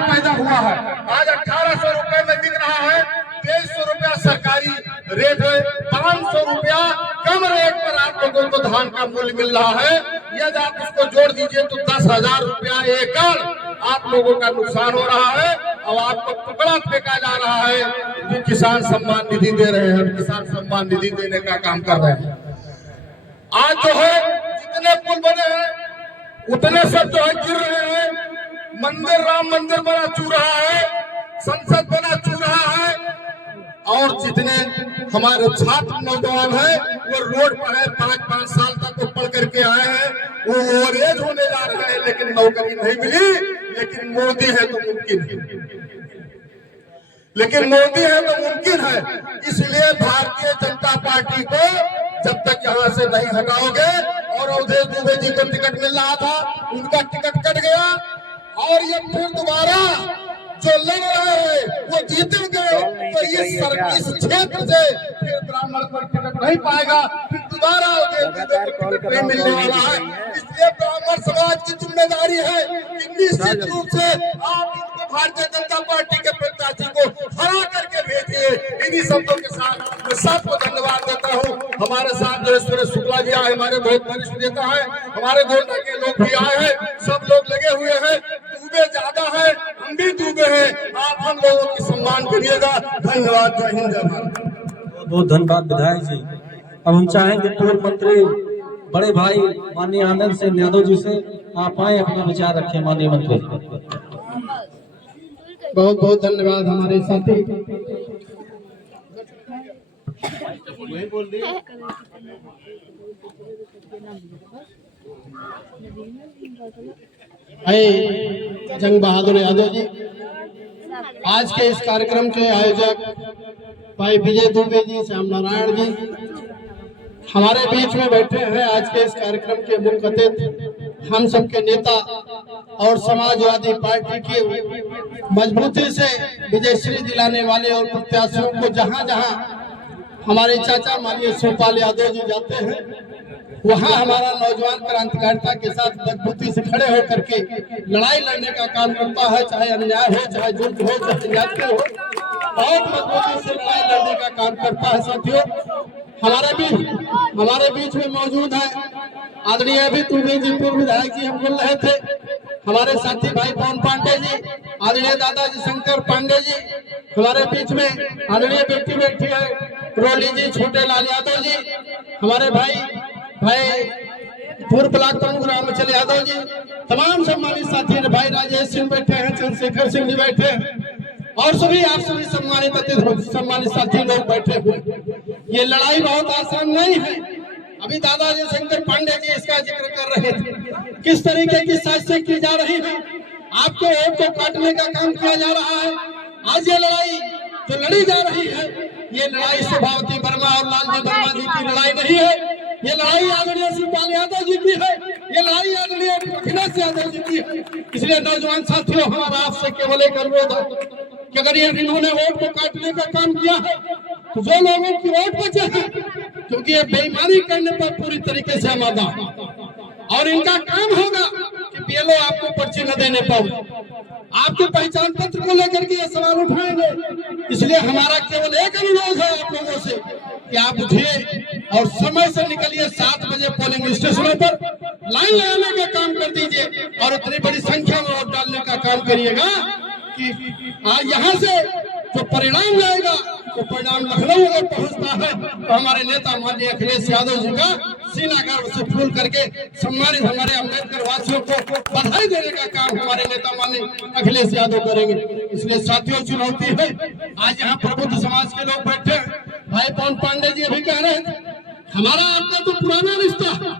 मांग पैदा हुआ है। आज 1800 रुपए में बिक रहा है, 2300 रुपया सरकारी रेट है, 500 रुपया कम रेट पर आप लोगों को धान का मूल्य मिल रहा है। यदि आप उसको जोड़ दीजिए तो 10,000 रुपया एकड़ आप लोगों का नुकसान हो रहा है और आपको टुकड़ा फेंका जा रहा है। जो किसान सम्मान निधि दे रहे हैं, किसान सम्मान निधि देने का काम कर रहे हैं। आज जो है जितने पुल बने हैं उतने सब जो है गिर रहे हैं। मंदिर, राम मंदिर बना चू रहा है, संसद बना चू रहा है, और जितने हमारे छात्र नौजवान हैं वो रोड पर है, 5-5 साल तक वो पढ़ करके आए हैं, वो ओवरेज होने जा रहे हैं, लेकिन नौकरी नहीं मिली। लेकिन मोदी है तो मुमकिन है, लेकिन मोदी है तो मुमकिन है। इसलिए भारतीय जनता पार्टी को जब तक यहाँ से नहीं हटाओगे, और अवधेश दुबे जी को टिकट मिल रहा था, उनका टिकट कट गया, और ये फिर दोबारा जो लड़ रहे हैं वो जीतेंगे, तो इस क्षेत्र से फिर ब्राह्मण पर टिकट नहीं पाएगा, फिर दोबारा टिकट नहीं मिलने वाला है। इसलिए ब्राह्मण समाज की जिम्मेदारी है कि निश्चित रूप से आप इनको भारतीय जनता पार्टी के प्रत्याशी को हरा करके भेजिए। इन्हीं शब्दों के साथ मैं सबको धन्यवाद देता हूँ। हमारे साथ जो सुरेश शुक्ला जी आए, हमारे बहुत वरिष्ठ नेता है, हमारे गोंडा के लोग भी आए हैं, सब लोग लगे हुए हैं। डूबे ज्यादा है, हम भी डूबे हैं, आप हम लोगों की सम्मान करिएगा। धन्यवाद, जय हिंद, जय भारत। बहुत धन्यवाद विधायक जी। अब हम चाहेंगे पूर्व मंत्री बड़े भाई माननीय आनंद सिंह यादव जी से आप आए, अपना विचार रखें। माननीय मंत्री, बहुत बहुत धन्यवाद हमारे साथी। जंग बहादुर यादव जी, आज के इस कार्यक्रम के आयोजक भाई विजय दुबे जी, श्याम नारायण जी हमारे बीच में बैठे हैं। आज के इस कार्यक्रम के मुख्य अतिथि हम सबके नेता और समाजवादी पार्टी की मजबूती से विजयश्री दिलाने वाले और प्रत्याशियों को जहां जहां हमारे चाचा माननीय शिवपाल यादव जी जाते हैं, वहां हमारा नौजवान क्रांतिकारिता के साथ मजबूती से खड़े होकर के लड़ाई लड़ने का काम करता है। चाहे अन्याय हो, चाहे जुल्म हो, चाहे जाति हो, बहुत मजबूती से लड़ाई लड़ने का काम करता है। साथियों, हमारे बीच में मौजूद है आदरणीय अभी दुबे जी, पूर्व विधायक जी, हम बोल रहे थे, हमारे साथी भाई पवन पांडे जी, आदरणीय दादाजी शंकर पांडे जी, हमारे बीच में आदरणीय बेटी बैठी है रोली जी, छोटे लाल यादव जी, हमारे भाई पूर्व ब्लॉक प्रमुख रामचंद्र यादव जी, तमाम सम्मानित साथी भाई राजेश सिंह बैठे हैं, चंद्रशेखर सिंह जी बैठे हैं, और सभी आप सभी सम्मानित साथी लोग बैठे हुए। ये लड़ाई बहुत आसान नहीं है। अभी दादाजी शंकर पांडे जी इसका जिक्र कर रहे थे, किस तरीके की साजिशें की जा रही है, आपके वोट को काटने का काम किया जा रहा है। आज ये लड़ाई जो लड़ी जा रही है, ये लड़ाई सुभावती वर्मा और लालजी वर्मा जी की लड़ाई नहीं है, ये लड़ाई आदरणीय शिवपाल यादव जी की है, ये लड़ाई आदरणीय अखिलेश यादव जी की है। इसलिए नौजवान साथियों, हमारा आपसे केवल एक अनुरोध है कि अगर ये इन्होंने वोट को काटने का काम किया है, तो जो लोगों की वोट बचे हैं, क्योंकि ये बेईमानी करने पर पूरी तरीके से आमादा, और इनका काम होगा कि बीएलओ आपको पर्ची न देने पर आपके पहचान पत्र को लेकर के ये सवाल उठाएंगे। इसलिए हमारा केवल एक अनुरोध है आप लोगों से कि आप उठिए और समय से निकलिए, 7 बजे पोलिंग स्टेशनों पर लाइन लगाने का काम कर दीजिए, और उतनी बड़ी संख्या में वोट डालने का काम करिएगा कि आज यहाँ से जो परिणाम जाएगा, तो परिणाम लखनऊ अगर पहुंचता है तो हमारे नेता माननीय अखिलेश यादव जी का सीना गर्व से फूल करके सम्मानित हमारे अम्बेडकर वासियों को बधाई देने का काम हमारे नेता माननीय अखिलेश यादव करेंगे। इसलिए साथियों, चुनौती है। आज यहाँ प्रबुद्ध समाज के लोग बैठे हैं, भाई पवन पांडे जी अभी कह रहे थे, हमारा आपका तो पुराना रिश्ता है,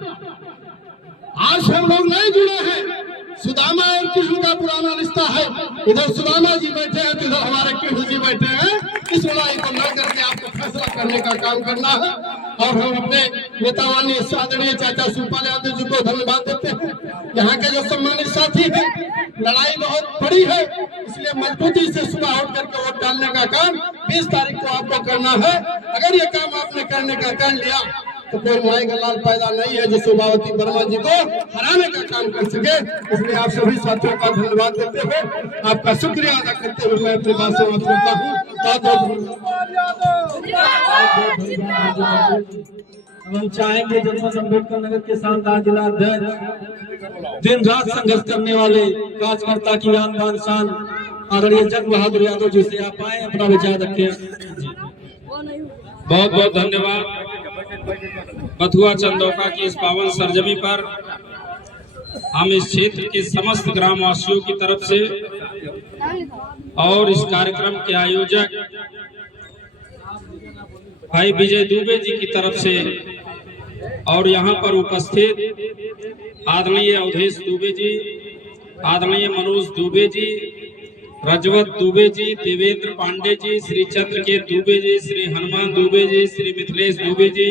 आज हम लोग नहीं जुड़े हैं, सुदामा और कृष्ण का पुराना रिश्ता है। इधर सुदामा जी बैठे हैं, तो इधर हमारे कृष्ण जी बैठे हैं। इस लड़ाई को लड़ करके आपको फैसला करने का काम करना है, और हम अपने नेता माननीय आदरणीय चाचा शिवपाल यादव जी को धन्यवाद देते हैं। यहाँ के जो सम्मानित साथी हैं, लड़ाई बहुत बड़ी है, इसलिए मजबूती से सुबह उठ करके वोट डालने का काम 20 तारीख को आपको करना है। अगर ये काम आपने करने का कर लिया तो कोई माई का लाल पैदा नहीं है जो शोभावती वर्मा जी को हराने का काम कर सके। इसलिए आप सभी साथियों का धन्यवाद देते हुए, आपका शुक्रिया अदा करते हुए मैं अपनी बात समाप्त करता हूँ। हम चाहेंगे जनपद अम्बेडकर नगर के शानदार जिला अध्यक्ष, दिन रात संघर्ष करने वाले कार्यकर्ता की आन बान शान आदरणीय जग बहादुर यादव जी से आप आए, अपना विचार रखें। बहुत बहुत धन्यवाद। बथुआ चंदौका की इस पावन सरजमी पर हम इस क्षेत्र के समस्त ग्रामवासियों की तरफ से और इस कार्यक्रम के आयोजक भाई विजय दुबे जी की तरफ से और यहाँ पर उपस्थित आदरणीय अवधेश दुबे जी, आदरणीय मनोज दुबे जी, रजवत दुबे जी, देवेंद्र पांडे जी, श्री चंद्रकेत दुबे जी, श्री हनुमान दुबे जी, श्री मिथिलेश दुबे जी,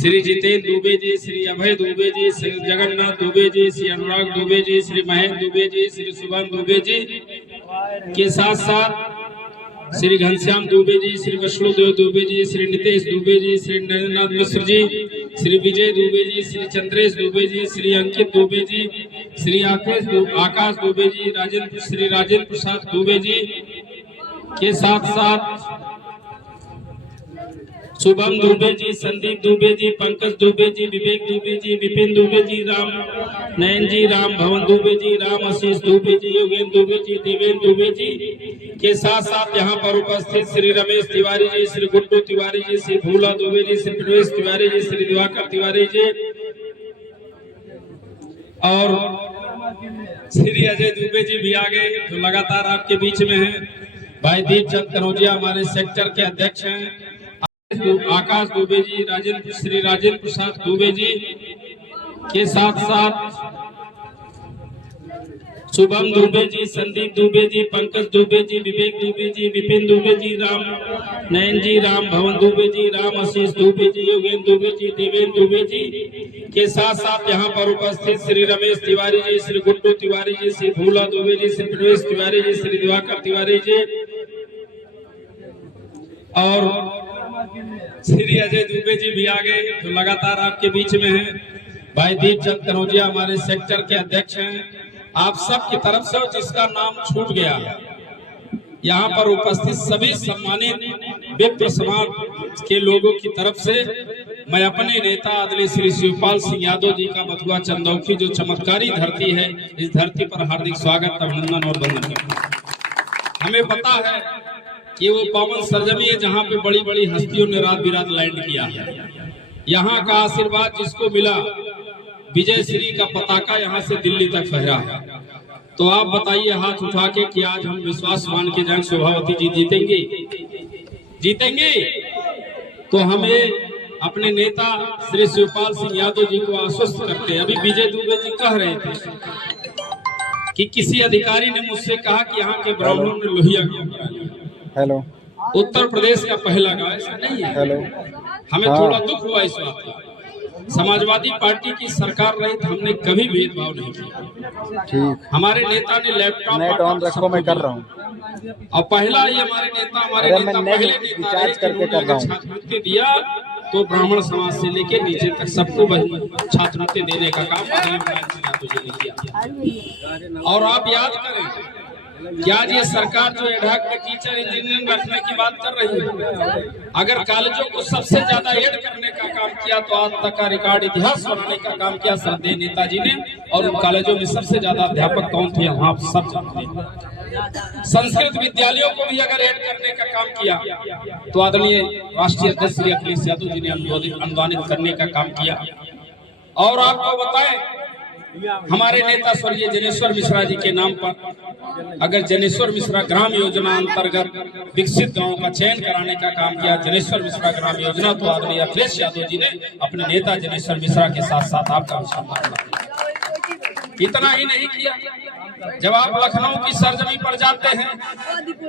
श्री जितेंद्र दुबे जी, श्री अभय दुबे जी, श्री जगन्नाथ दुबे जी, श्री अनुराग दुबे जी, श्री महेंद्र दुबे जी, श्री शुभम दुबे जी के साथ साथ श्री घनश्याम दुबे जी, श्री वैष्णोदेव दुबे जी, श्री नितेश दुबे जी, श्री नरेंद्रनाथ मिश्र जी, श्री विजय दुबे जी, श्री चंद्रेश दुबे जी, श्री अंकित दुबे जी, श्री आकाश दुबे जी, श्री राजेंद्र प्रसाद दुबे जी के साथ साथ शुभम दुबे जी, संदीप दुबे जी, पंकज दुबे जी, विवेक दुबे जी, विपिन दुबे जी, राम नयन जी, राम भवन दुबे जी, राम आशीष दुबे जी, योगेंद्र दुबे जी, देवेंद्र दुबे जी के साथ साथ यहाँ पर उपस्थित श्री रमेश तिवारी जी, श्री गुड्डू तिवारी जी, श्री भूला दुबे जी, श्री प्रवेश तिवारी जी, श्री दिवाकर तिवारी जी और श्री अजय दुबे जी भी आ गए जो लगातार आपके बीच में हैं। भाई दीप चंद कनौजिया हमारे सेक्टर के अध्यक्ष हैं। आकाश दुबे जी, श्री राजेंद्र प्रसाद दुबे जी के साथ साथ शुभम दुबे जी, संदीप दुबे जी, पंकज दुबे जी, विवेक दुबे जी, विपिन दुबे जी, राम नयन जी, राम भवन दुबे जी, राम आशीष दुबे जी, योगेंद्र दुबे जी, देवेंद्र दुबे जी के साथ साथ यहाँ पर उपस्थित श्री रमेश तिवारी जी, श्री गुड्डू तिवारी जी, श्री भूला दुबे जी, श्री प्रवेश तिवारी जी, श्री दिवाकर तिवारी जी और श्री अजय दुबे जी भी आ गए जो लगातार आपके बीच में हैं। भाई दीप चंद कनौजिया हमारे सेक्टर के अध्यक्ष हैं। आप सब की तरफ से जिसका नाम छूट गया, यहाँ पर उपस्थित सभी सम्मानित विप्र समाज के लोगों की तरफ से मैं अपने नेता आदरणीय श्री शिवपाल सिंह यादव जी का बथुआ चंदौकी जो चमत्कारी धरती है, इस धरती पर हार्दिक स्वागत, अभिनंदन और वंदन करता हूं। हमें पता है कि वो पावन सरजमी है जहाँ पे बड़ी बड़ी हस्तियों ने रात बिरात लैंड किया है। यहाँ का आशीर्वाद जिसको मिला, विजय श्री का पताका यहाँ से दिल्ली तक फहरा है। तो आप बताइए हाथ उठा के कि आज हम विश्वास मान के जाएं शोभावती जी जीतेंगे। तो हमें अपने नेता श्री शिवपाल सिंह यादव जी को आश्वस्त करते हैं। अभी विजय दुबे जी कह रहे थे कि किसी अधिकारी ने मुझसे कहा कि यहाँ के ब्राह्मणों ने लोहिया गाँव बना लिया। हेलो, उत्तर प्रदेश का पहला गाँव, ऐसा नहीं है। हेलो, हमें थोड़ा दुख हुआ इस बात का। समाजवादी पार्टी की सरकार रही तो हमने कभी भेदभाव नहीं किया। ठीक, हमारे नेता ने लैपटॉप नेट ऑन रखो, मैं कर रहा हूँ। और पहला ये हमारे नेता पहले नेता रिचार्ज करके कर रहा हूँ। छात्रवृत्ति दिया तो ब्राह्मण समाज से लेके नीचे तक सबको छात्रवृत्ति देने का काम किया। और आप याद करें कि आज ये सरकार जो एडहॉक में टीचर इंजीनियरिंग रखने की बात कर रही है, अगर कॉलेजों को सबसे ज्यादा ऐड करने का काम किया तो आज तक का रिकॉर्ड इतिहास बनाने का काम किया श्रद्धेय नेताजी ने। और उन कॉलेजों में सबसे ज्यादा अध्यापक कौन थे, आप सब जानते हैं। संस्कृत विद्यालयों को भी अगर ऐड करने का काम किया तो आदरणीय राष्ट्रीय अध्यक्ष श्री अखिलेश यादव जी ने अनुदानित करने का काम किया। और आपको बताएं, हमारे नेता स्वर्गीय जनेश्वर मिश्रा जी के नाम पर अगर जनेश्वर मिश्रा ग्राम योजना अंतर्गत विकसित गांवों का चयन कराने का काम किया, जनेश्वर मिश्रा ग्राम योजना, तो आदरणीय अखिलेश यादव जी ने अपने नेता जनेश्वर मिश्रा के साथ साथ आपका सम्मान किया। इतना ही नहीं किया, जब आप लखनऊ की सरजमी पर जाते हैं,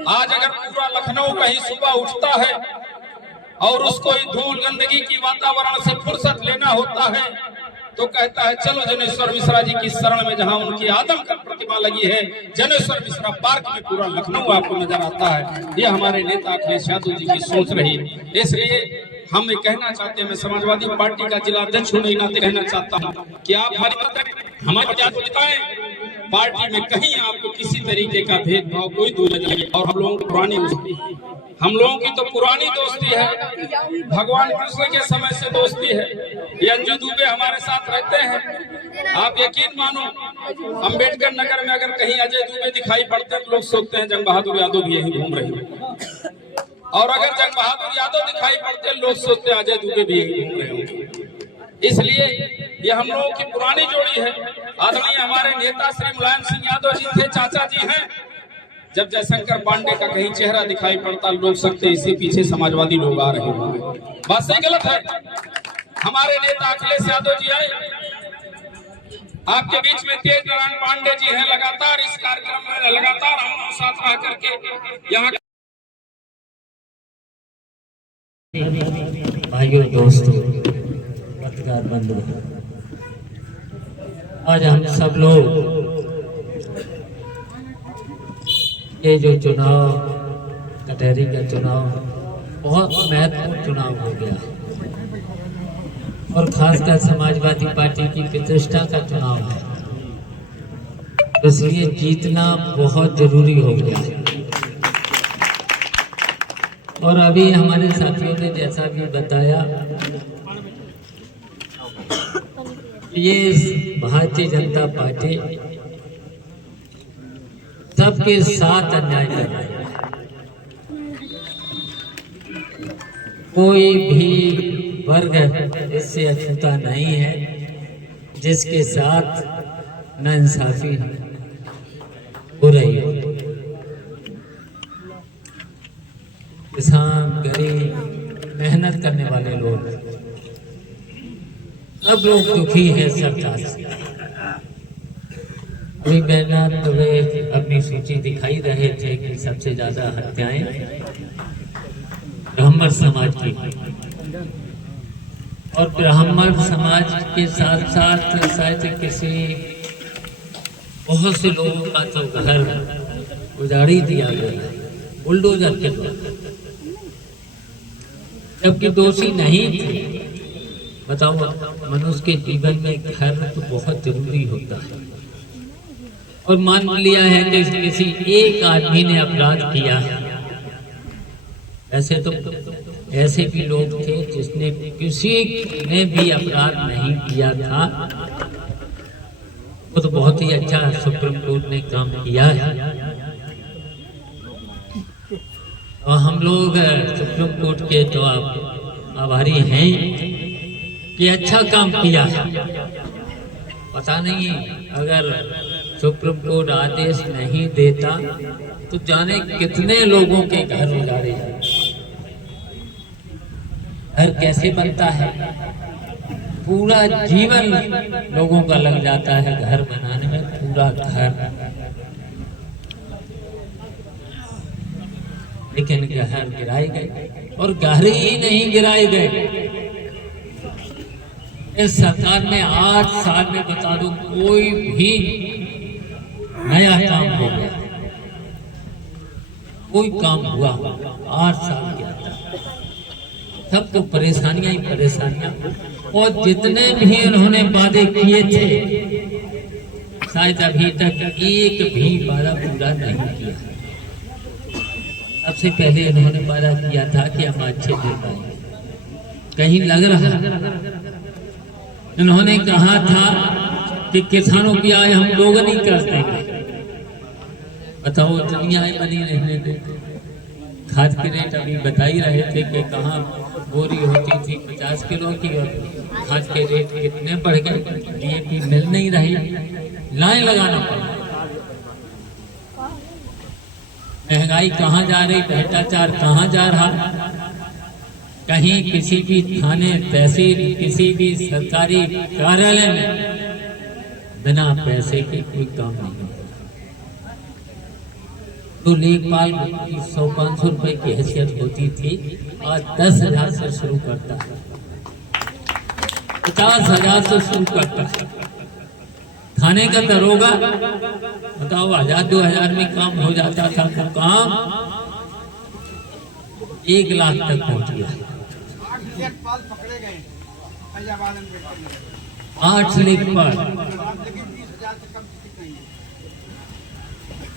आज अगर पूरा लखनऊ कहीं सुबह उठता है और उसको धूल गंदगी की वातावरण से फुर्सत लेना होता है तो कहता है चलो जनेश्वर मिश्रा जी की शरण में, जहां उनकी आदमकद प्रतिमा लगी है, जनेश्वर मिश्रा पार्क में पूरा लखनऊ आपको नजर आता है। ये हमारे नेता अखिलेश यादव जी की सोच रही। इसलिए हम ये कहना चाहते हैं, मैं समाजवादी पार्टी का जिला अध्यक्ष होने के नाते कहना चाहता हूँ कि आप हमारी मदद बताएं, पार्टी में कहीं आपको किसी तरीके का भेदभाव कोई दूर नहीं। और हम लोगों की पुरानी दोस्ती, हम लोगों की तो पुरानी दोस्ती है, भगवान कृष्ण के समय से दोस्ती है। ये अंजू दुबे हमारे साथ रहते हैं। आप यकीन मानो, अंबेडकर नगर में अगर कहीं अजय दुबे दिखाई पड़ते हैं तो लोग सोचते हैं जंग बहादुर यादव भी यहीं घूम रहे हैं, और अगर जंग बहादुर यादव दिखाई पड़ते हैं लोग सोचते हैं अजय दुबे भी यहीं घूम रहे होंगे। इसलिए ये हम लोगों की पुरानी जोड़ी है। आदरणीय हमारे नेता श्री मुलायम सिंह यादव जी थे, चाचा जी हैं। जब जयशंकर पांडे का कहीं चेहरा दिखाई पड़ता लोग सकते इससे पीछे समाजवादी लोग आ रहे होंगे। बात सही गलत है? हमारे नेता अखिलेश यादव जी आए, आपके बीच में तेज नारायण पांडे जी हैं। लगातार इस कार्यक्रम में लगातार हम लोग साथ रह करके यहाँ भाइयों दोस्तों पत्रकार बंधुओं, आज हम सब लोग ये जो चुनाव, कटहरी का चुनाव बहुत महत्वपूर्ण चुनाव हो गया है और खासकर समाजवादी पार्टी की प्रतिष्ठा का चुनाव है, इसलिए जीतना बहुत जरूरी हो गया है। और अभी हमारे साथियों ने जैसा भी बताया, ये भारतीय जनता पार्टी सबके साथ अन्याय कर रही है। कोई भी वर्ग इससे अछूता नहीं है जिसके साथ नाइंसाफी हो रही है। किसान, गरीब, मेहनत करने वाले लोग, सब लोग दुखी है सरकार से। अभी बैजनाथ दुबे अपनी सूची दिखाई रहे थे कि सबसे ज्यादा हत्याएं ब्राह्मण समाज की, और ब्राह्मण समाज के साथ साथ शायद किसी बहुत से लोगों का तो घर उजाड़ी दिया गया बुलडोजर के द्वारा, जबकि दोषी नहीं थे। बताओ, मनुष्य के जीवन में घर तो बहुत जरूरी होता है, और मान लिया है कि किसी एक आदमी ने अपराध किया, ऐसे तो ऐसे भी लोग थे जिसने किसी ने भी अपराध नहीं किया था, वो तो बहुत ही अच्छा सुप्रीम कोर्ट ने काम किया है। और हम लोग सुप्रीम कोर्ट के तो आभारी हैं कि अच्छा काम किया। पता नहीं अगर सुप्रीम कोर्ट आदेश नहीं देता तो जाने कितने लोगों के घर उजाड़े जाते। घर कैसे बनता है? पूरा जीवन लोगों का लग जाता है घर बनाने में, पूरा घर। लेकिन घर गिराए गए, और घर ही नहीं गिराए गए। इस सरकार ने 8 साल में, बता दो, कोई भी नया काम हो गया, कोई काम हुआ 8 साल के अंदर? सब तो परेशानियां ही परेशानियां। और जितने भी उन्होंने वादे किए थे, शायद अभी तक एक भी वादा पूरा नहीं किया। सबसे पहले इन्होंने वादा किया था कि हम अच्छे दे पाएंगे, कहीं लग रहा। इन्होंने कहा था कि किसानों की आय हम दोगुनी कर देंगे। बताओ, इतनी आय बनी रहने दे। खाद के रेट अभी बता ही रहे थे कि कहाँ बोरी होती थी 50 किलो की, और खाद के रेट कितने बढ़ गए। डीएपी मिल नहीं रही, लाइन लगाना पड़ा। महंगाई कहाँ जा रही, भ्रष्टाचार कहाँ जा रहा। कहीं किसी भी थाने, तहसील, किसी भी सरकारी कार्यालय में बिना पैसे के कोई काम नहीं। तो लेखपाल की 100-500 रुपए की हैसियत होती थी, आज 10,000 से शुरू करता है, 50,000 से शुरू करता है। थाने का दरोगा, बताओ, 1,000-2,000 में काम हो जाता था, तो काम 1 लाख तक पहुंच गया। लेखपाल पकड़े गए फैजाबाद अम्बेडकर नगर, 8 लेखपाल लेकिन 20,000 से कम टिकट नहीं है।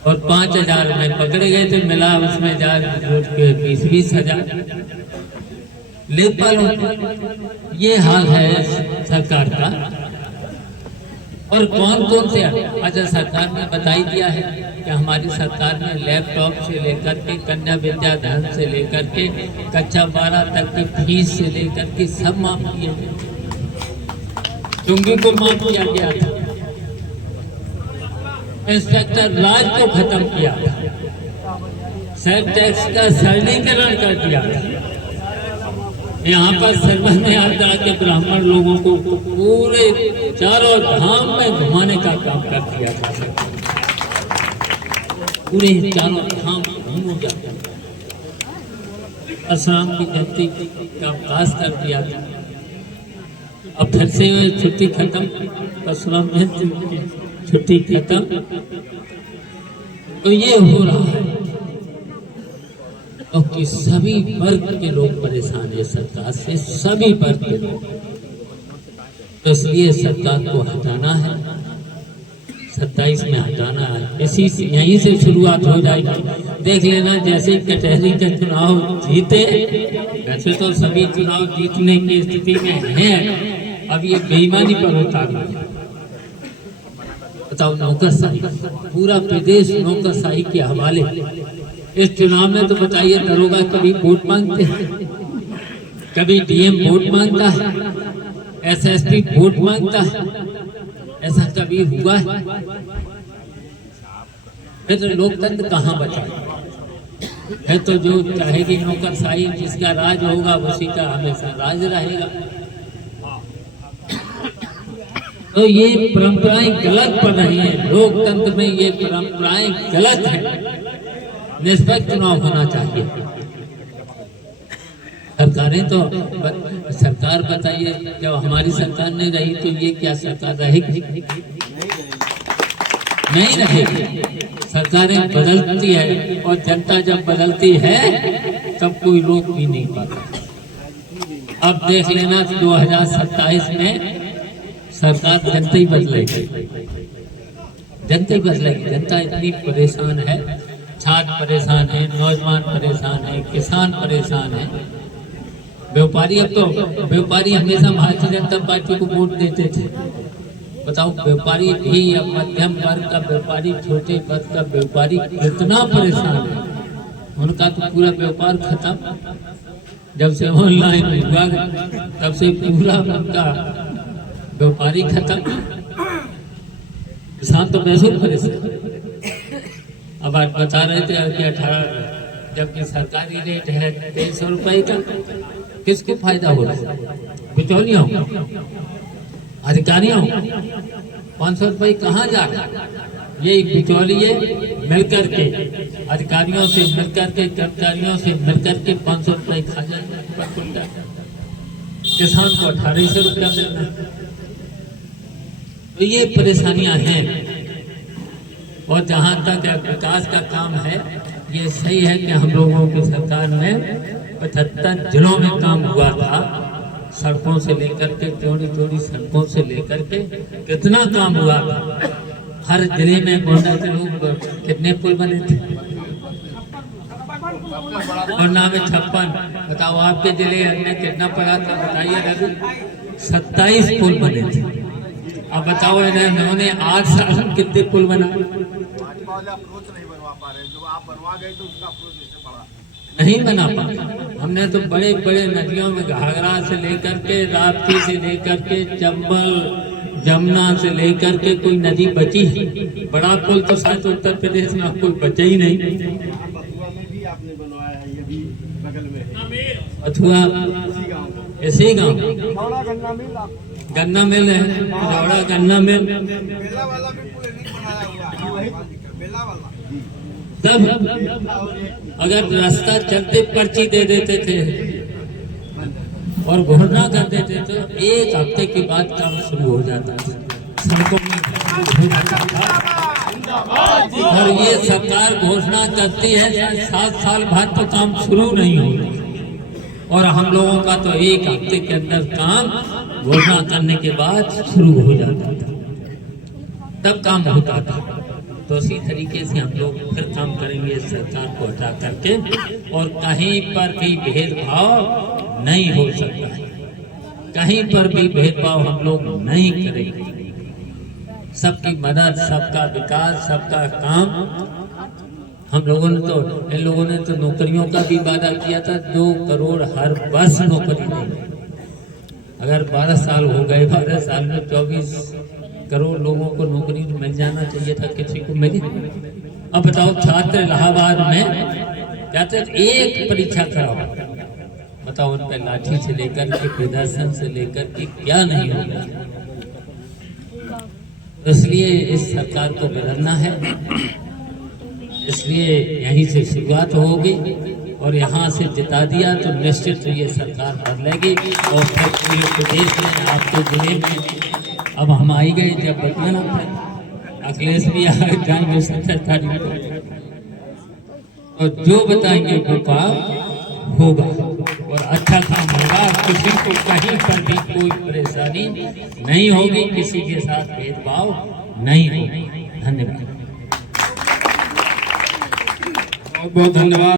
और 5,000 में पकड़े गए थे, मिला उसमें जा जोड़ के 20,000 लेखपालों का। ये हाल है सरकार का। और कौन कौन से, अच्छा सरकार ने बता ही दिया है कि हमारी सरकार ने लैपटॉप से लेकर के कन्या विद्याधन से लेकर के कक्षा 12 तक की फीस से लेकर के सब माफ किए। चुंगी को माफ किया गया था, इंस्पेक्टर राज को खत्म किया था, सेल टैक्स का सरलीकरण कर दिया था। यहाँ पर सरकार ने आकर के ब्राह्मण लोगों को पूरे चारों धाम में घुमाने का काम कर दिया था। पूरे चारों धाम घूम जाते, असम की धरती का विकास कर दिया था। अब फिर से छुट्टी खत्म, परशुराम जयंती की छुट्टी खत्म। तो ये हो रहा है कि सभी वर्ग के लोग परेशान है सरकार से, सभी वर्ग के लोग। तो इसलिए सरकार को हटाना है, 27 में हटाना है। इसी से यहीं से शुरुआत हो जाएगी। देख लेना, जैसे कचहरी का चुनाव जीते, वैसे तो सभी चुनाव जीतने की स्थिति में हैं, अब ये बेईमानी पर उतारना है। बताओ, नौकरशाही, पूरा प्रदेश नौकरशाही के हवाले। इस चुनाव में तो बताइए, दरोगा कभी वोट मांगते हैं, कभी डीएम वोट मांगता है, एसएसपी वोट मांगता है, ऐसा कभी हुआ है? फिर तो लोकतंत्र कहाँ बचा है? तो जो चाहेगी नौकरशाही, जिसका राज होगा उसी का हमेशा राज रहेगा। तो ये परंपराएं गलत पड़ रही हैं, लोकतंत्र में ये परंपराएं गलत हैं। निष्पक्ष चुनाव होना चाहिए। सरकारें तो सरकार बताइए, जब हमारी सरकार नहीं रही तो ये क्या सरकार रहेगी? नहीं रहेगी। सरकारें बदलती है, और जनता जब बदलती है तब कोई रोक भी नहीं पाता। अब देख लेना, 2027 में सरकार जनता ही बदलेगी, जनता ही बदलेगी। जनता इतनी परेशान है, छात्र परेशान है, नौजवान परेशान है, किसान परेशान है, व्यापारी। अब तो व्यापारी हमेशा भारतीय जनता पार्टी को वोट देते थे। बताओ, व्यापारी भी, अब मध्यम वर्ग का व्यापारी, छोटे वर्ग का व्यापारी कितना परेशान है। उनका तो पूरा व्यापार खत्म, जब से ऑनलाइन हुआ तब से पूरा उनका व्यापारी खत्म। किसान तो वैसे परेशान। अब आज बता रहे थे कि 18, जबकि सरकारी रेट है 300 रुपए का। किसको फायदा हो रहा है? बिचौलियों, अधिकारियों। 500 रुपए कहाँ जा रहा है? ये बिचौलिए मिलकर के, अधिकारियों से मिलकर के, कर्मचारियों से मिलकर के 500 रुपए खा जाए। किसान को 1800 रुपया देना। तो ये परेशानियां हैं। और जहाँ तक विकास का काम है, ये सही है कि हम लोगों की सरकार में 75 जिलों में काम हुआ था। सड़कों से लेकर के, चौड़ी चौड़ी सड़कों से लेकर के कितना काम हुआ था। हर जिले में गोंडा के लोग कितने पुल बने थे? गोंडा में 56। बताओ, आपके जिले में कितना पड़ा था? बताइए रवि। 27 पुल बने थे। अब बताओ, इन्होंने 8 साल में कितने पुल बनाए? नहीं बना पाए। हमने तो बड़े बड़े नदियों में, घाघरा से लेकर के, राप्ती से लेकर के, चंबल, जमुना से लेकर के, कोई नदी बची ही? बड़ा पुल तो शायद उत्तर प्रदेश में कोई बचा ही नहीं। अथुआ इसी गाँव गन्ना मिल है, जौड़ा गन्ना मिल। तब अगर रास्ता चलते पर्ची दे देते थे और घोषणा कर देते तो 1 हफ्ते के बाद काम शुरू हो जाता था सड़कों में। और ये सरकार घोषणा करती है 7 साल बाद तो काम शुरू नहीं होगा। और हम लोगों का तो एक हफ्ते के अंदर काम घोषणा करने के बाद शुरू हो जाता था, तब काम होता था। तो इसी तरीके से हम लोग फिर काम करेंगे सरकार को हटा करके, और कहीं पर भी भेदभाव नहीं हो सकता है, कहीं पर भी भेदभाव हम लोग नहीं करेंगे। सबकी मदद, सबका विकास, सबका काम। हम लोगों ने तो, इन लोगों ने तो नौकरियों का भी वादा किया था, 2 करोड़ हर वर्ष नौकरी देंगे। अगर 12 साल हो गए, 12 साल में 24 करोड़ लोगों को नौकरी मिल जाना चाहिए था, किसी को मिली? अब बताओ, छात्र इलाहाबाद में जाते एक परीक्षा कराओ, बताओ उन पर लाठी से लेकर के प्रदर्शन से लेकर के क्या नहीं होगा। इसलिए इस सरकार को बदलना है, इसलिए यहीं से शुरुआत होगी, और यहाँ से जिता दिया तो निश्चित ये सरकार बदलेगी। और फिर पूरे प्रदेश में, आपके जिले में अब हम आई गए, जब बदलना फिर अखिलेश भी आ जाएंगे 17 तारीख को, तो जो बताएंगे वो काम होगा और अच्छा काम होगा। किसी को कहीं पर भी कोई परेशानी नहीं होगी, किसी के साथ भेदभाव नहीं होगा। धन्यवाद। बहुत बहुत धन्यवाद।